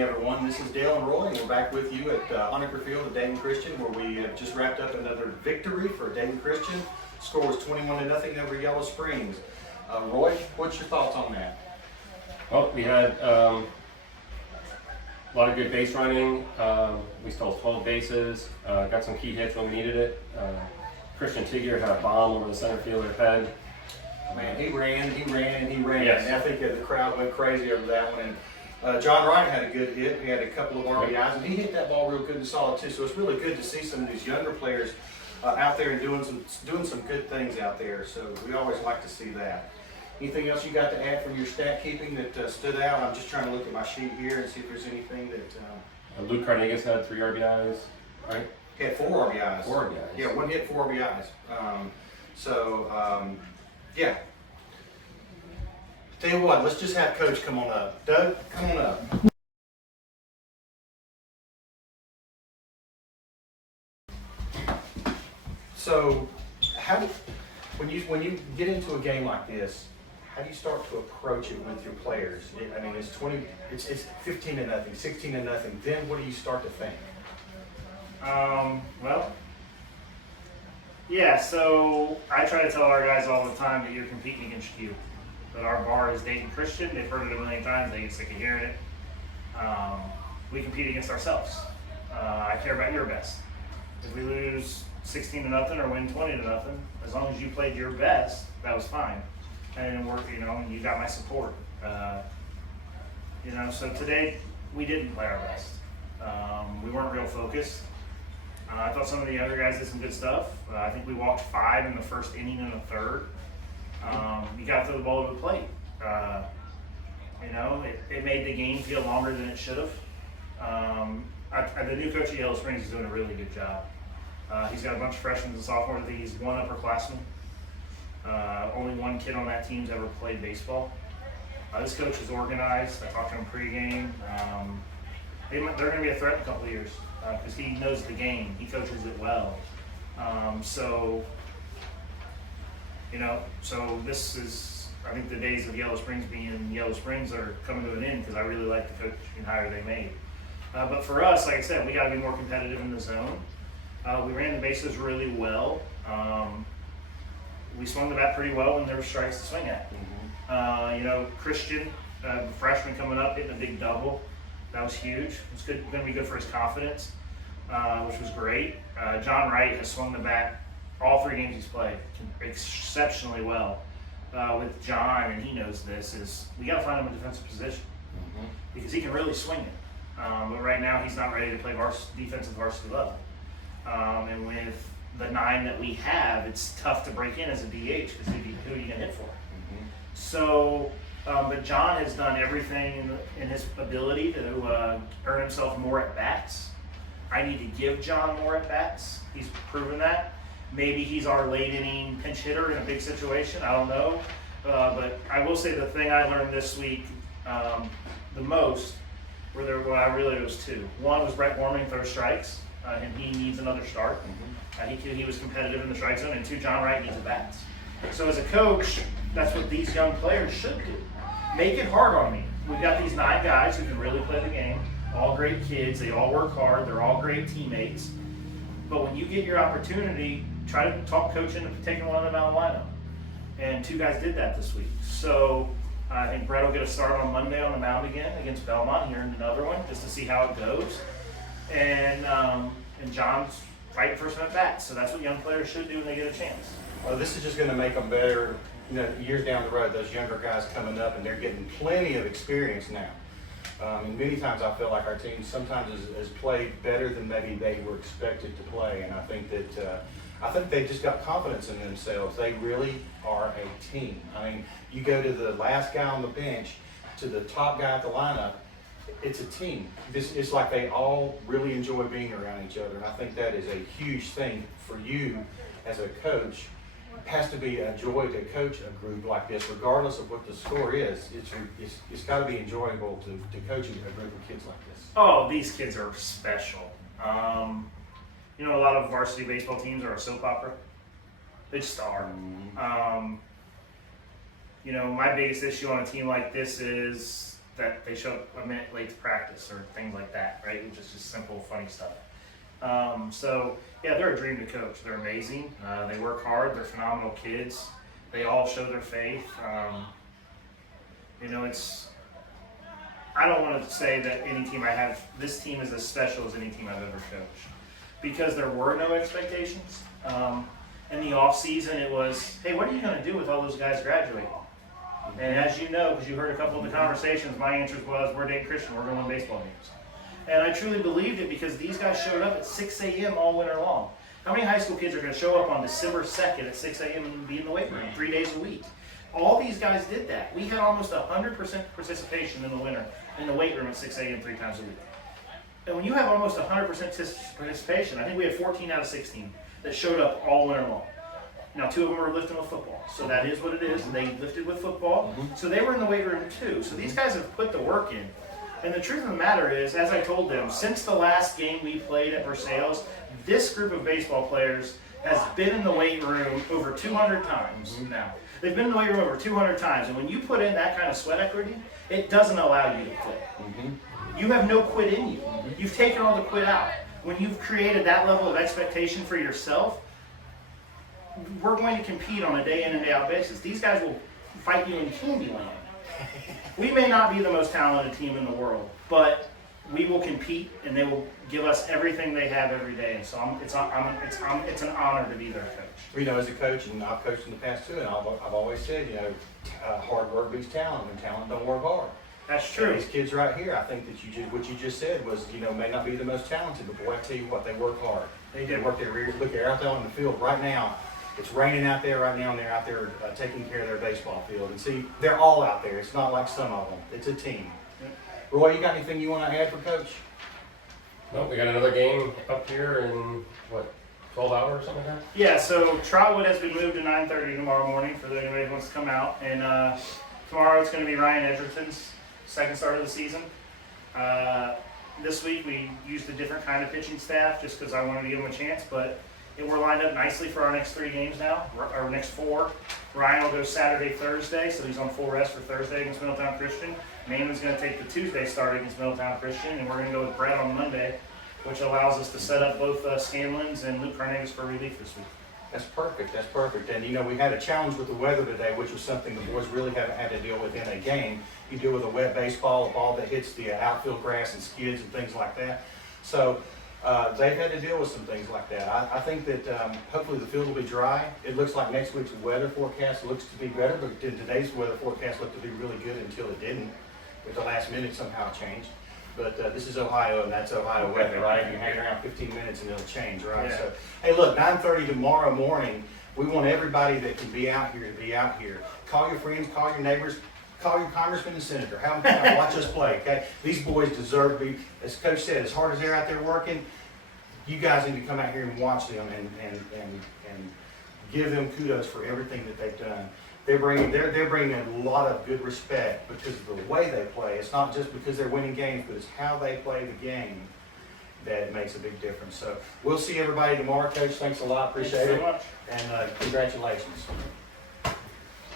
Everyone, this is Dale and Roy, and we're back with you at Honecker Field at Dayton Christian, where we have just wrapped up another victory for Dayton Christian. The score was 21-0 over Yellow Springs. Roy, what's your thoughts on that? Well, we had a lot of good base running. We stole 12 bases, got some key hits when we needed it. Christian Tigger had a bomb over the center fielder head. Man, he ran. Yes. And I think the crowd went crazy over that one. And John Wright had a good hit. He had a couple of RBIs, and he hit that ball real good and solid too. So it's really good to see some of these younger players out there and doing some good things out there. So we always like to see that. Anything else you got to add from your stat keeping that stood out? I'm just trying to look at my sheet here and see if there's anything that. Luke Carnegas had 3 RBIs, right? He had 4 RBIs. 4 RBIs. Yeah, 1 hit, 4 RBIs. Yeah. Tell you what, let's just have Coach come on up. Doug, come on up. So, when you get into a game like this, how do you start to approach it with your players? It's 15-0, 16-0. Then what do you start to think? So I try to tell our guys all the time that you're competing against you. That our bar is Dayton Christian. They've heard it a million times. They get sick of hearing it. We compete against ourselves. I care about your best. If we lose 16-0 or win 20-0, as long as you played your best, that was fine. And and you got my support. So today we didn't play our best. We weren't real focused. I thought some of the other guys did some good stuff. I think we walked 5 in the first inning and the third. You got to throw the ball to the plate. It made the game feel longer than it should have. The new coach at Yellow Springs is doing a really good job. He's got a bunch of freshmen and sophomores. I think he's 1 upperclassman. Only 1 kid on that team's ever played baseball. This coach is organized. I talked to him pregame. They're going to be a threat in a couple of years because he knows the game. He coaches it well. So this is, I think the days of Yellow Springs being Yellow Springs are coming to an end because I really like the coaching hire they made. But for us, like I said, we got to be more competitive in the zone. We ran the bases really well. We swung the bat pretty well when there were strikes to swing at. Christian, freshman coming up, hitting a big double. That was huge. It's going to be good for his confidence, which was great. John Wright has swung the bat all 3 games he's played exceptionally well. With John, and he knows this, is we got to find him a defensive position because he can really swing it. But right now he's not ready to play defensive varsity level. And with the 9 that we have, it's tough to break in as a DH because who are you going to hit for? So, but John has done everything in his ability to earn himself more at bats. I need to give John more at bats. He's proven that. Maybe he's our late inning pinch hitter in a big situation. I don't know. But I will say the thing I learned this week the most it was 2. One was Brett Gorman throw strikes, and he needs another start. He was competitive in the strike zone, and 2, John Wright needs at bats. So as a coach, that's what these young players should do. Make it hard on me. We've got these 9 guys who can really play the game, all great kids, they all work hard, they're all great teammates. But when you get your opportunity, try to talk coach into taking one of them out of the lineup. And 2 guys did that this week. So I think Brett will get a start on Monday on the mound again against Belmont. He earned another one just to see how it goes. And John's fighting for some at bats. So that's what young players should do when they get a chance. Well, this is just going to make them better, years down the road. Those younger guys coming up, and they're getting plenty of experience now. And many times I feel like our team sometimes has played better than maybe they were expected to play. And I think that they just got confidence in themselves. They really are a team. I mean, you go to the last guy on the bench to the top guy at the lineup, it's a team. It's like they all really enjoy being around each other. And I think that is a huge thing for you as a coach. It has to be a joy to coach a group like this, regardless of what the score is. It's got to be enjoyable to coach a group of kids like this. Oh, these kids are special. A lot of varsity baseball teams are a soap opera. They just are. My biggest issue on a team like this is that they show up a minute late to practice or things like that, right? Which is just simple, funny stuff. So yeah, they're a dream to coach. They're amazing. They work hard. They're phenomenal kids. They all show their faith. You know, I don't want to say that any team I have, this team is as special as any team I've ever coached, because there were no expectations. In the off season, it was, hey, what are you going to do with all those guys graduating? And as you know, because you heard a couple of the conversations, my answer was, we're Dayton Christian, we're going to win baseball games. And I truly believed it, because these guys showed up at 6 a.m. all winter long. How many high school kids are going to show up on December 2nd at 6 a.m. and be in the weight room 3 days a week? All these guys did that. We had almost 100% participation in the winter in the weight room at 6 a.m. 3 times a week. And when you have almost 100% participation, I think we had 14 out of 16 that showed up all winter long. Now, 2 of them were lifting with football, so that is what it is. They lifted with football, so they were in the weight room too. So these guys have put the work in. And the truth of the matter is, as I told them, since the last game we played at Versailles, this group of baseball players has been in the weight room over 200 times now. They've been in the weight room over 200 times, and when you put in that kind of sweat equity, it doesn't allow you to quit. You have no quit in you. You've taken all the quit out. When you've created that level of expectation for yourself, we're going to compete on a day in and day out basis. These guys will fight you in Candyland. We may not be the most talented team in the world, but we will compete, and they will give us everything they have every day. And so it's an honor to be their coach. You know, as a coach, and I've coached in the past too, and I've always said, you know, hard work beats talent, and talent don't work hard. That's true. And these kids right here, I think that what you just said was, you know, may not be the most talented, but boy, I tell you what, they work hard. They work their rears. Look, they're out there on the field right now. It's raining out there right now, and they're out there taking care of their baseball field. And see, they're all out there. It's not like some of them. It's a team. Roy, you got anything you want to add for Coach? No, we got another game up here in, 12 hours or something like that? Yeah, so Trotwood has been moved to 9:30 tomorrow morning for anybody who wants to come out. And tomorrow it's going to be Ryan Edgerton's second start of the season. This week we used a different kind of pitching staff just because I wanted to give them a chance, but we're lined up nicely for our next 3 games now, our next 4. Ryan will go Saturday, Thursday, so he's on full rest for Thursday against Middletown Christian. Naaman's going to take the Tuesday start against Middletown Christian, and we're going to go with Brett on Monday, which allows us to set up both Scanlon's and Luke Carnegas for relief this week. That's perfect. That's perfect. And, you know, we had a challenge with the weather today, which was something the boys really haven't had to deal with in a game. You deal with a wet baseball, a ball that hits the outfield grass and skids and things like that. So they've had to deal with some things like that. I think that hopefully the field will be dry. It looks like next week's weather forecast looks to be better, but today's weather forecast looked to be really good until it didn't. At the last minute, somehow it changed. But this is Ohio, and that's Ohio weather, right? You hang around 15 minutes and it'll change, right? Yeah. So, hey, look, 9:30 tomorrow morning. We want everybody that can be out here to be out here. Call your friends, call your neighbors, call your congressman and senator. Have them come out, watch us play, okay? These boys deserve to be, as Coach said, as hard as they're out there working, you guys need to come out here and watch them and give them kudos for everything that they've done. They're bringing a lot of good respect because of the way they play. It's not just because they're winning games, but it's how they play the game that makes a big difference. So we'll see everybody tomorrow, Coach. Thanks a lot. Appreciate it. Thanks so much. And congratulations.